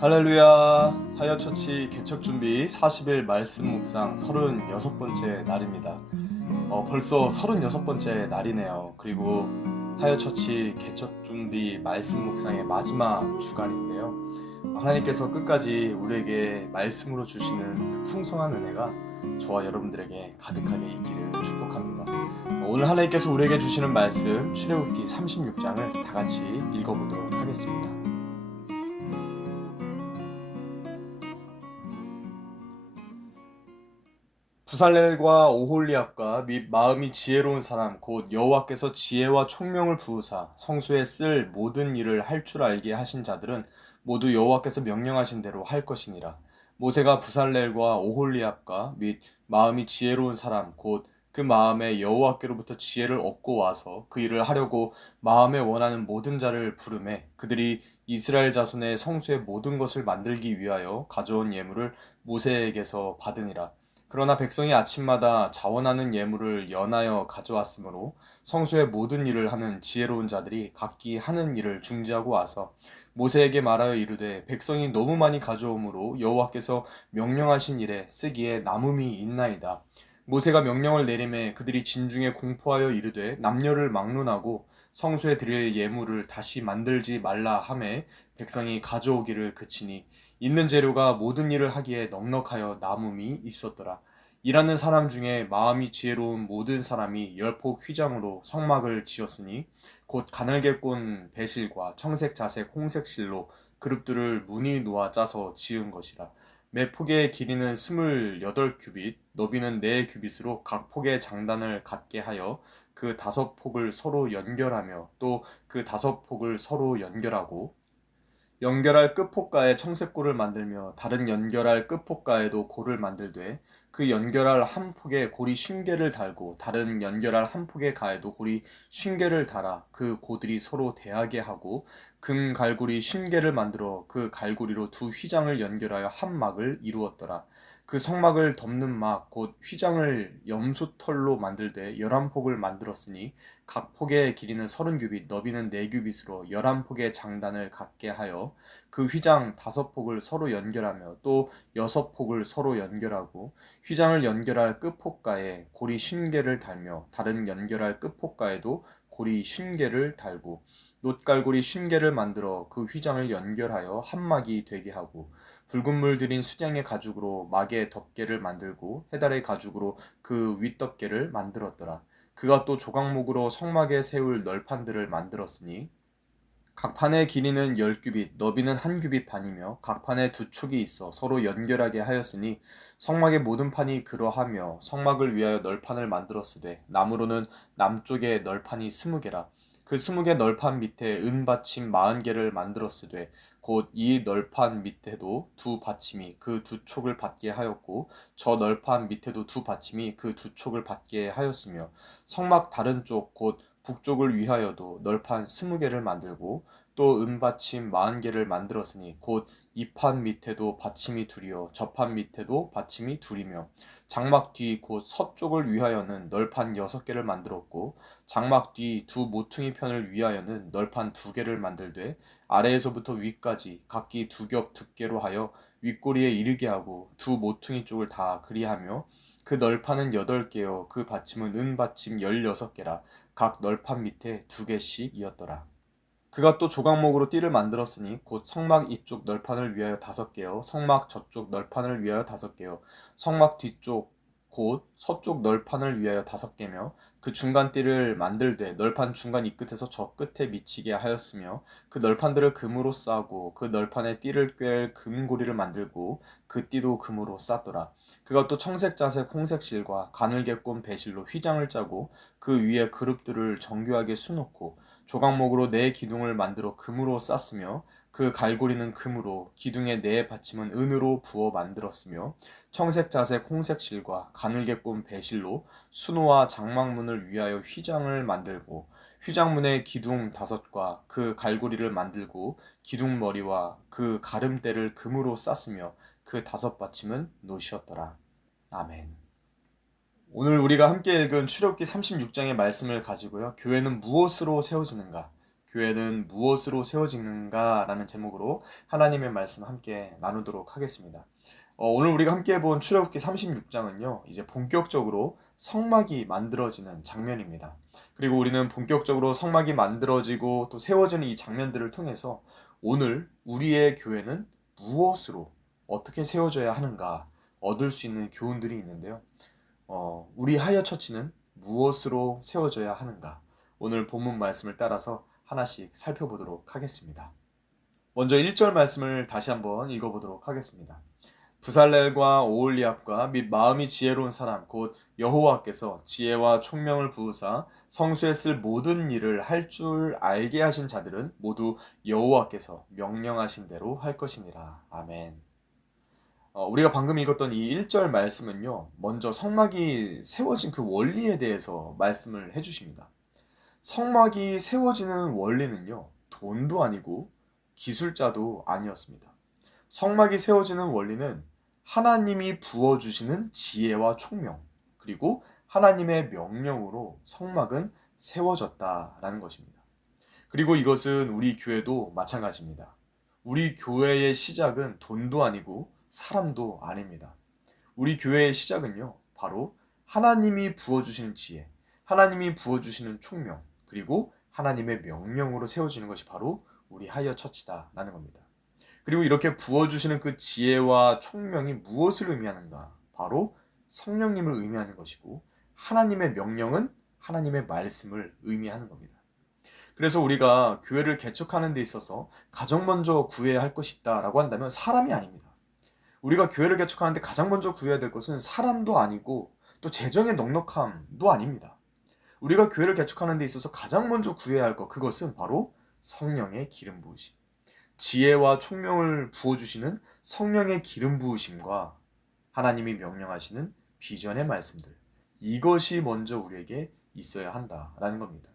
할렐루야. 하여처치 개척 준비 40일 말씀 묵상 36번째 날입니다. 벌써 36번째 날이네요. 그리고 하여처치 개척 준비 말씀 묵상의 마지막 주간인데요. 하나님께서 끝까지 우리에게 말씀으로 주시는 그 풍성한 은혜가 저와 여러분들에게 가득하게 있기를 축복합니다. 오늘 하나님께서 우리에게 주시는 말씀 출애굽기 36장을 다 같이 읽어보도록 하겠습니다. 부살렐과 오홀리압과 및 마음이 지혜로운 사람 곧 여호와께서 지혜와 총명을 부으사 성소에 쓸 모든 일을 할 줄 알게 하신 자들은 모두 여호와께서 명령하신 대로 할 것이니라. 모세가 부살렐과 오홀리압과 및 마음이 지혜로운 사람 곧 그 마음에 여호와께로부터 지혜를 얻고 와서 그 일을 하려고 마음에 원하는 모든 자를 부르매 그들이 이스라엘 자손의 성소의 모든 것을 만들기 위하여 가져온 예물을 모세에게서 받으니라. 그러나 백성이 아침마다 자원하는 예물을 연하여 가져왔으므로 성소의 모든 일을 하는 지혜로운 자들이 각기 하는 일을 중지하고 와서 모세에게 말하여 이르되 백성이 너무 많이 가져오므로 여호와께서 명령하신 일에 쓰기에 남음이 있나이다. 모세가 명령을 내리매 그들이 진중에 공포하여 이르되 남녀를 막론하고 성소에 드릴 예물을 다시 만들지 말라 하매 백성이 가져오기를 그치니 있는 재료가 모든 일을 하기에 넉넉하여 남음이 있었더라. 일하는 사람 중에 마음이 지혜로운 모든 사람이 열폭 휘장으로 성막을 지었으니 곧 가늘게 꼰 배실과 청색 자색 홍색 실로 그룹들을 무늬 놓아 짜서 지은 것이라. 매 폭의 길이는 28규빗, 너비는 4규빗으로 각 폭의 장단을 갖게 하여 그 5폭을 서로 연결하며 또 그 5폭을 서로 연결하고 연결할 끝폭가에 청색골을 만들며 다른 연결할 끝폭가에도 골을 만들되 그 연결할 한 폭에 고리 50개를 달고 다른 연결할 한 폭의 가에도 고리 50개를 달아 그 고들이 서로 대하게 하고 금 갈고리 50개를 만들어 그 갈고리로 두 휘장을 연결하여 한 막을 이루었더라. 그 성막을 덮는 막 곧 휘장을 염소털로 만들되 11폭을 만들었으니 각 폭의 길이는 30규빗, 너비는 4규빗으로 11폭의 장단을 갖게 하여 그 휘장 5폭을 서로 연결하며 또 6폭을 서로 연결하고 휘장을 연결할 끝폭가에 고리 50개를 달며 다른 연결할 끝폭가에도 고리 50개를 달고 놋갈고리 50개를 만들어 그 휘장을 연결하여 한 막이 되게 하고 붉은 물 들인 수량의 가죽으로 막의 덮개를 만들고 해달의 가죽으로 그 윗덮개를 만들었더라. 그가 또 조각목으로 성막에 세울 널판들을 만들었으니 각 판의 길이는 10규빗, 너비는 1규빗 반이며 각 판에 두 촉이 있어 서로 연결하게 하였으니 성막의 모든 판이 그러하며 성막을 위하여 널판을 만들었으되 나무로는 남쪽에 널판이 20개라. 그 20개 널판 밑에 은받침 40개를 만들었으되 곧 이 널판 밑에도 두 받침이 그 두 촉을 받게 하였고 저 널판 밑에도 두 받침이 그 두 촉을 받게 하였으며 성막 다른 쪽 곧 북쪽을 위하여도 널판 20개를 만들고 또 은받침 40개를 만들었으니 곧 이 판 밑에도 받침이 둘이요 저 판 밑에도 받침이 둘이며 장막 뒤 곧 서쪽을 위하여는 널판 6개를 만들었고 장막 뒤 두 모퉁이 편을 위하여는 널판 2개를 만들되 아래에서부터 위까지 각기 2겹 두께로 하여 윗꼬리에 이르게 하고 두 모퉁이 쪽을 다 그리하며 그 널판은 8개요 그 받침은 은받침 16개라 각 널판 밑에 2개씩이었더라. 그가 또 조각목으로 띠를 만들었으니 곧 성막 이쪽 널판을 위하여 5개요 성막 저쪽 널판을 위하여 5개요 성막 뒤쪽 곧 서쪽 널판을 위하여 5개며 그 중간 띠를 만들되 널판 중간 이 끝에서 저 끝에 미치게 하였으며 그 널판들을 금으로 싸고 그 널판에 띠를 꿰 금고리를 만들고 그 띠도 금으로 쌌더라. 그가 또 청색 자색 홍색 실과 가늘게 꼰 배실로 휘장을 짜고 그 위에 그룹들을 정교하게 수놓고 조각목으로 4기둥을 만들어 금으로 쌌으며 그 갈고리는 금으로 기둥의 4받침은 은으로 부어 만들었으며 청색 자색 홍색 실과 가늘게 꼰 배실로 수노와 장막문을 위하여 휘장을 만들고 휘장문의 기둥 5과 그 갈고리를 만들고 기둥 머리와 그 가름대를 금으로 쌌으며 그 5받침은 놋이었더라. 아멘. 오늘 우리가 함께 읽은 출애굽기 36장의 말씀을 가지고요. 교회는 무엇으로 세워지는가? 교회는 무엇으로 세워지는가? 라는 제목으로 하나님의 말씀 함께 나누도록 하겠습니다. 오늘 우리가 함께 본 출애굽기 36장은요, 이제 본격적으로 성막이 만들어지는 장면입니다. 그리고 우리는 본격적으로 성막이 만들어지고 또 세워지는 이 장면들을 통해서 오늘 우리의 교회는 무엇으로 어떻게 세워져야 하는가 얻을 수 있는 교훈들이 있는데요. 우리 하이어 처치는 무엇으로 세워져야 하는가? 오늘 본문 말씀을 따라서 하나씩 살펴보도록 하겠습니다. 먼저 1절 말씀을 다시 한번 읽어보도록 하겠습니다. 부살렐과 오홀리압과 및 마음이 지혜로운 사람 곧 여호와께서 지혜와 총명을 부으사 성소에 쓸 모든 일을 할 줄 알게 하신 자들은 모두 여호와께서 명령하신 대로 할 것이니라. 아멘. 우리가 방금 읽었던 이 1절 말씀은요, 먼저 성막이 세워진 그 원리에 대해서 말씀을 해주십니다. 성막이 세워지는 원리는요, 돈도 아니고 기술자도 아니었습니다. 성막이 세워지는 원리는 하나님이 부어주시는 지혜와 총명, 그리고 하나님의 명령으로 성막은 세워졌다라는 것입니다. 그리고 이것은 우리 교회도 마찬가지입니다. 우리 교회의 시작은 돈도 아니고 사람도 아닙니다. 우리 교회의 시작은요, 바로 하나님이 부어주시는 지혜, 하나님이 부어주시는 총명, 그리고 하나님의 명령으로 세워지는 것이 바로 우리 하이어 처치다라는 겁니다. 그리고 이렇게 부어주시는 그 지혜와 총명이 무엇을 의미하는가? 바로 성령님을 의미하는 것이고, 하나님의 명령은 하나님의 말씀을 의미하는 겁니다. 그래서 우리가 교회를 개척하는 데 있어서 가장 먼저 구해야 할 것이 있다라고 한다면 사람이 아닙니다. 우리가 교회를 개척하는데 가장 먼저 구해야 될 것은 사람도 아니고 또 재정의 넉넉함도 아닙니다. 우리가 교회를 개척하는 데 있어서 가장 먼저 구해야 할 것, 그것은 바로 성령의 기름 부으심. 지혜와 총명을 부어주시는 성령의 기름 부으심과 하나님이 명령하시는 비전의 말씀들, 이것이 먼저 우리에게 있어야 한다라는 겁니다.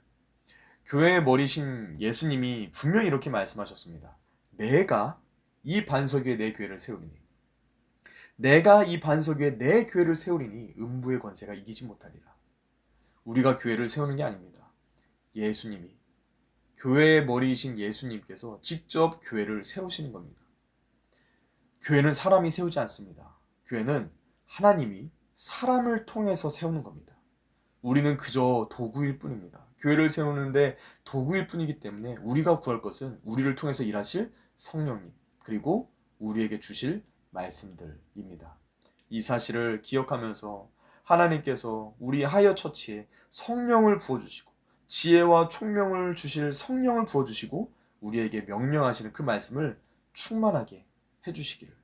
교회의 머리신 예수님이 분명히 이렇게 말씀하셨습니다. 내가 이 반석 위에 내 교회를 세우리니, 내가 이 반석 위에 내 교회를 세우리니 음부의 권세가 이기지 못하리라. 우리가 교회를 세우는 게 아닙니다. 예수님이, 교회의 머리이신 예수님께서 직접 교회를 세우시는 겁니다. 교회는 사람이 세우지 않습니다. 교회는 하나님이 사람을 통해서 세우는 겁니다. 우리는 그저 도구일 뿐입니다. 교회를 세우는데 도구일 뿐이기 때문에 우리가 구할 것은 우리를 통해서 일하실 성령님, 그리고 우리에게 주실 말씀들입니다. 이 사실을 기억하면서 하나님께서 우리 하이어 처치에 성령을 부어주시고 지혜와 총명을 주실 성령을 부어주시고 우리에게 명령하시는 그 말씀을 충만하게 해주시기를,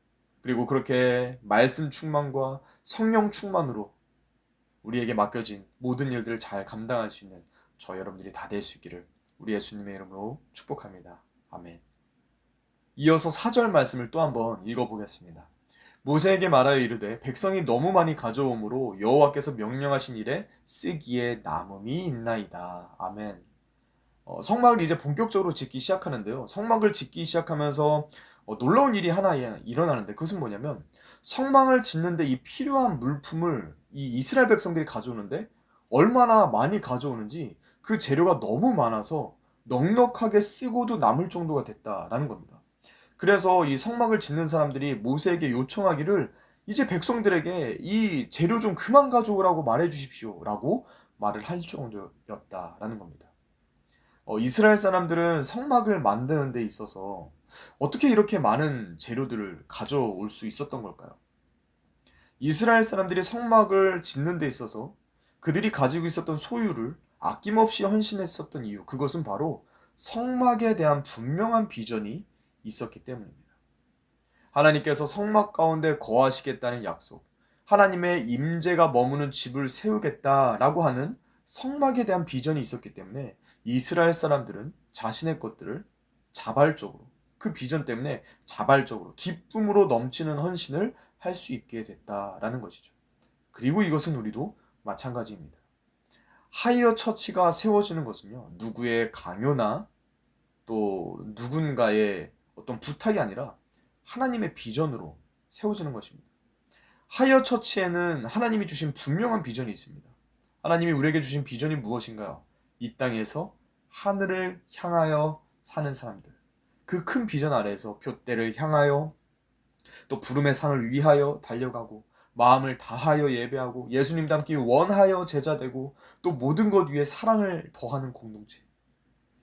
그리고 그렇게 말씀 충만과 성령 충만으로 우리에게 맡겨진 모든 일들을 잘 감당할 수 있는 저 여러분들이 다 될 수 있기를 우리 예수님의 이름으로 축복합니다. 아멘. 이어서 4절 말씀을 또 한번 읽어보겠습니다. 모세에게 말하여 이르되 백성이 너무 많이 가져오므로 여호와께서 명령하신 일에 쓰기에 남음이 있나이다. 아멘. 성막을 이제 본격적으로 짓기 시작하는데요. 성막을 짓기 시작하면서 놀라운 일이 하나 일어나는데, 그것은 뭐냐면 성막을 짓는데 이 필요한 물품을 이 이스라엘 백성들이 가져오는데 얼마나 많이 가져오는지 그 재료가 너무 많아서 넉넉하게 쓰고도 남을 정도가 됐다라는 겁니다. 그래서 이 성막을 짓는 사람들이 모세에게 요청하기를 이제 백성들에게 이 재료 좀 그만 가져오라고 말해 주십시오 라고 말을 할 정도였다라는 겁니다. 이스라엘 사람들은 성막을 만드는 데 있어서 어떻게 이렇게 많은 재료들을 가져올 수 있었던 걸까요? 이스라엘 사람들이 성막을 짓는 데 있어서 그들이 가지고 있었던 소유를 아낌없이 헌신했었던 이유, 그것은 바로 성막에 대한 분명한 비전이 있었기 때문입니다. 하나님께서 성막 가운데 거하시겠다는 약속, 하나님의 임재가 머무는 집을 세우겠다라고 하는 성막에 대한 비전이 있었기 때문에 이스라엘 사람들은 자신의 것들을 자발적으로, 그 비전 때문에 자발적으로 기쁨으로 넘치는 헌신을 할 수 있게 됐다라는 것이죠. 그리고 이것은 우리도 마찬가지입니다. 하이어 처치가 세워지는 것은요, 누구의 강요나 또 누군가의 어떤 부탁이 아니라 하나님의 비전으로 세워지는 것입니다. 하이어 처치에는 하나님이 주신 분명한 비전이 있습니다. 하나님이 우리에게 주신 비전이 무엇인가요? 이 땅에서 하늘을 향하여 사는 사람들, 그 큰 비전 아래에서 표대를 향하여 또 부름의 상을 위하여 달려가고 마음을 다하여 예배하고 예수님 닮기 원하여 제자되고 또 모든 것 위에 사랑을 더하는 공동체.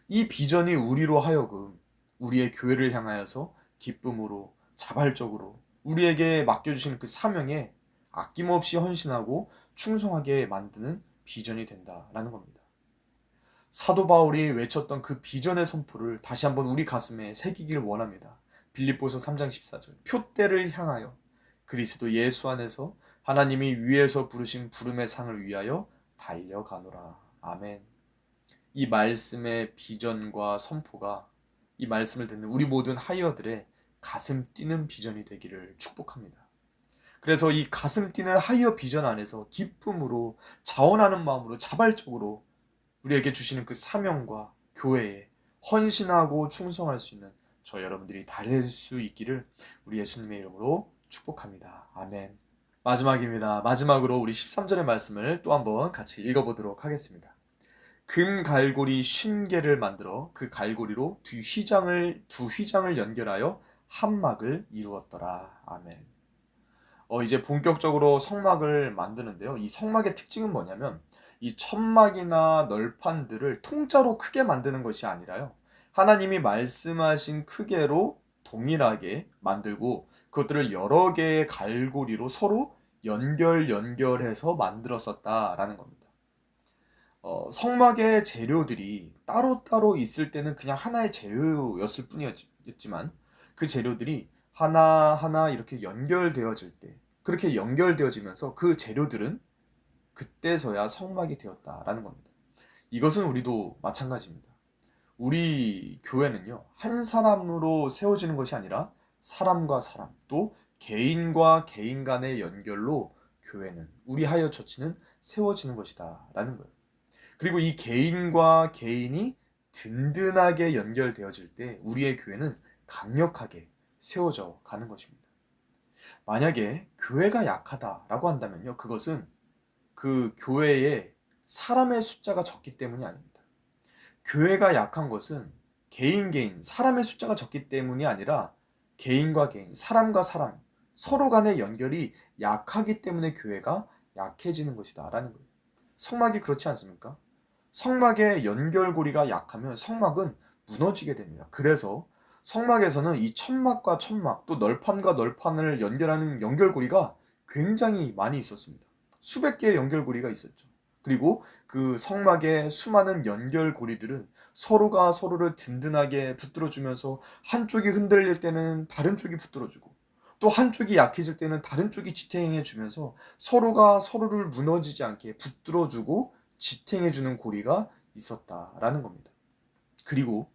이 비전이 우리로 하여금 우리의 교회를 향하여서 기쁨으로 자발적으로 우리에게 맡겨주신 그 사명에 아낌없이 헌신하고 충성하게 만드는 비전이 된다라는 겁니다. 사도 바울이 외쳤던 그 비전의 선포를 다시 한번 우리 가슴에 새기길 원합니다. 빌립보서 3장 14절. 표대를 향하여 그리스도 예수 안에서 하나님이 위에서 부르신 부름의 상을 위하여 달려가노라. 아멘. 이 말씀의 비전과 선포가 이 말씀을 듣는 우리 모든 하이어들의 가슴 뛰는 비전이 되기를 축복합니다. 그래서 이 가슴 뛰는 하이어 비전 안에서 기쁨으로 자원하는 마음으로 자발적으로 우리에게 주시는 그 사명과 교회에 헌신하고 충성할 수 있는 저 여러분들이 다 될 수 있기를 우리 예수님의 이름으로 축복합니다. 아멘. 마지막입니다. 마지막으로 우리 13절의 말씀을 또 한번 같이 읽어보도록 하겠습니다. 금 갈고리 50개를 만들어 그 갈고리로 두 휘장을 연결하여 한막을 이루었더라. 아멘. 이제 본격적으로 성막을 만드는데요. 이 성막의 특징은 뭐냐면 이 천막이나 널판들을 통짜로 크게 만드는 것이 아니라요. 하나님이 말씀하신 크기로 동일하게 만들고 그것들을 여러 개의 갈고리로 서로 연결해서 만들었었다라는 겁니다. 성막의 재료들이 따로따로 있을 때는 그냥 하나의 재료였을 뿐이었지만 그 재료들이 하나하나 이렇게 연결되어질 때 그렇게 연결되어지면서 그 재료들은 그때서야 성막이 되었다라는 겁니다. 이것은 우리도 마찬가지입니다. 우리 교회는요, 한 사람으로 세워지는 것이 아니라 사람과 사람, 또 개인과 개인 간의 연결로 교회는, 우리 하이어 처치는 세워지는 것이다 라는 거예요. 그리고 이 개인과 개인이 든든하게 연결되어질 때 우리의 교회는 강력하게 세워져 가는 것입니다. 만약에 교회가 약하다라고 한다면요, 그것은 그 교회에 사람의 숫자가 적기 때문이 아닙니다. 교회가 약한 것은 개인, 사람의 숫자가 적기 때문이 아니라 개인과 개인, 사람과 사람, 서로 간의 연결이 약하기 때문에 교회가 약해지는 것이다 라는 거예요. 성막이 그렇지 않습니까? 성막의 연결고리가 약하면 성막은 무너지게 됩니다. 그래서 성막에서는 이 천막과 천막, 또 널판과 널판을 연결하는 연결고리가 굉장히 많이 있었습니다. 수백 개의 연결고리가 있었죠. 그리고 그 성막의 수많은 연결고리들은 서로가 서로를 든든하게 붙들어주면서 한쪽이 흔들릴 때는 다른 쪽이 붙들어주고 또 한쪽이 약해질 때는 다른 쪽이 지탱해주면서 서로가 서로를 무너지지 않게 붙들어주고 지탱해주는 고리가 있었다라는 겁니다. 그리고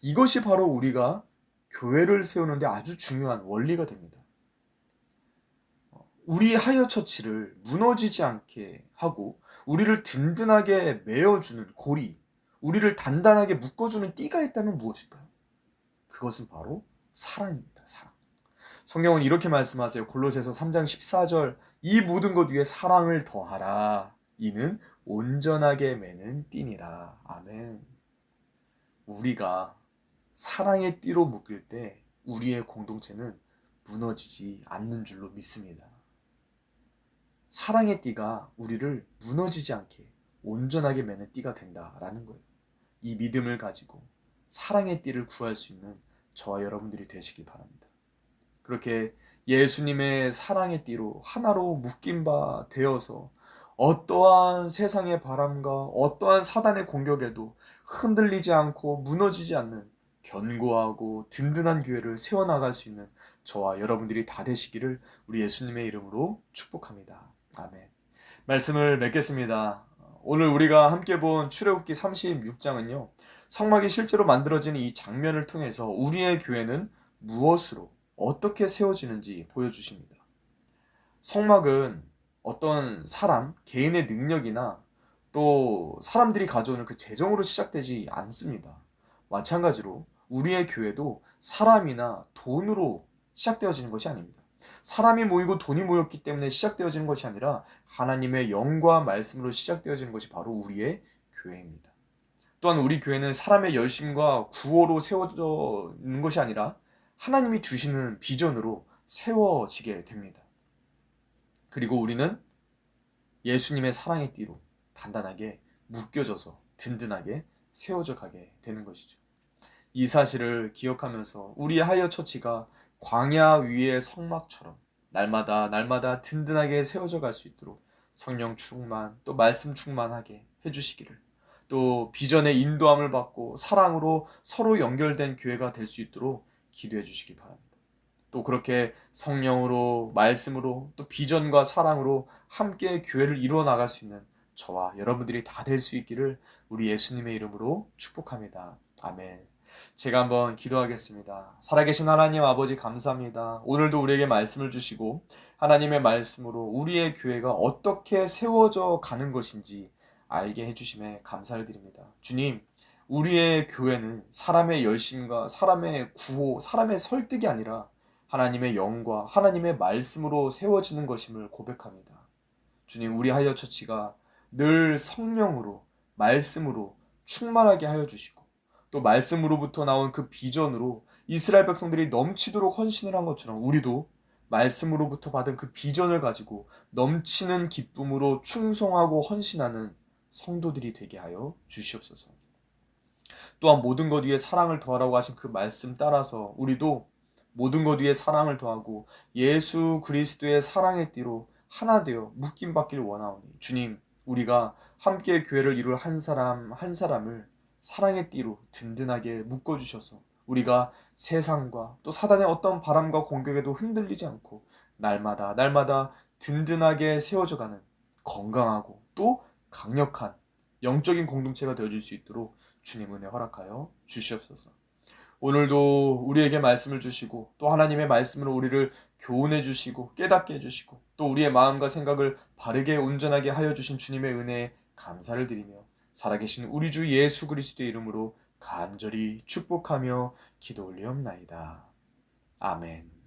이것이 바로 우리가 교회를 세우는데 아주 중요한 원리가 됩니다. 우리 하이어 처치를 무너지지 않게 하고 우리를 든든하게 메어주는 고리, 우리를 단단하게 묶어주는 띠가 있다면 무엇일까요? 그것은 바로 사랑입니다. 사랑. 성경은 이렇게 말씀하세요. 골로새서 3장 14절 이 모든 것 위에 사랑을 더하라. 이는 온전하게 매는 띠니라. 아멘. 우리가 사랑의 띠로 묶일 때 우리의 공동체는 무너지지 않는 줄로 믿습니다. 사랑의 띠가 우리를 무너지지 않게 온전하게 매는 띠가 된다라는 거예요. 이 믿음을 가지고 사랑의 띠를 구할 수 있는 저와 여러분들이 되시길 바랍니다. 그렇게 예수님의 사랑의 띠로 하나로 묶인 바 되어서 어떠한 세상의 바람과 어떠한 사단의 공격에도 흔들리지 않고 무너지지 않는 견고하고 든든한 교회를 세워나갈 수 있는 저와 여러분들이 다 되시기를 우리 예수님의 이름으로 축복합니다. 아멘. 말씀을 맺겠습니다. 오늘 우리가 함께 본 출애굽기 36장은요. 성막이 실제로 만들어지는 이 장면을 통해서 우리의 교회는 무엇으로 어떻게 세워지는지 보여주십니다. 성막은 어떤 사람, 개인의 능력이나 또 사람들이 가져오는 그 재정으로 시작되지 않습니다. 마찬가지로 우리의 교회도 사람이나 돈으로 시작되어지는 것이 아닙니다. 사람이 모이고 돈이 모였기 때문에 시작되어지는 것이 아니라 하나님의 영과 말씀으로 시작되어지는 것이 바로 우리의 교회입니다. 또한 우리 교회는 사람의 열심과 구호로 세워져 있는 것이 아니라 하나님이 주시는 비전으로 세워지게 됩니다. 그리고 우리는 예수님의 사랑의 띠로 단단하게 묶여져서 든든하게 세워져 가게 되는 것이죠. 이 사실을 기억하면서 우리 하이어 처치가 광야 위의 성막처럼 날마다 든든하게 세워져 갈 수 있도록 성령 충만 또 말씀 충만하게 해주시기를, 또 비전의 인도함을 받고 사랑으로 서로 연결된 교회가 될 수 있도록 기도해 주시기 바랍니다. 또 그렇게 성령으로 말씀으로 또 비전과 사랑으로 함께 교회를 이루어 나갈 수 있는 저와 여러분들이 다 될 수 있기를 우리 예수님의 이름으로 축복합니다. 아멘. 제가 한번 기도하겠습니다. 살아계신 하나님 아버지 감사합니다. 오늘도 우리에게 말씀을 주시고 하나님의 말씀으로 우리의 교회가 어떻게 세워져 가는 것인지 알게 해주심에 감사를 드립니다. 주님, 우리의 교회는 사람의 열심과 사람의 구호, 사람의 설득이 아니라 하나님의 영과 하나님의 말씀으로 세워지는 것임을 고백합니다. 주님, 우리 하이어 처치가 늘 성령으로 말씀으로 충만하게 하여 주시고 또 말씀으로부터 나온 그 비전으로 이스라엘 백성들이 넘치도록 헌신을 한 것처럼 우리도 말씀으로부터 받은 그 비전을 가지고 넘치는 기쁨으로 충성하고 헌신하는 성도들이 되게 하여 주시옵소서. 또한 모든 것 위에 사랑을 더하라고 하신 그 말씀 따라서 우리도 모든 것 위에 사랑을 더하고 예수 그리스도의 사랑의 띠로 하나 되어 묶임 받길 원하오니, 주님, 우리가 함께 교회를 이룰 한 사람 한 사람을 사랑의 띠로 든든하게 묶어주셔서 우리가 세상과 또 사단의 어떤 바람과 공격에도 흔들리지 않고 날마다 든든하게 세워져가는 건강하고 또 강력한 영적인 공동체가 되어줄 수 있도록 주님 은혜 허락하여 주시옵소서. 오늘도 우리에게 말씀을 주시고 또 하나님의 말씀으로 우리를 교훈해 주시고 깨닫게 해주시고 또 우리의 마음과 생각을 바르게 온전하게 하여 주신 주님의 은혜에 감사를 드리며 살아계신 우리 주 예수 그리스도의 이름으로 간절히 축복하며 기도 올리옵나이다. 아멘.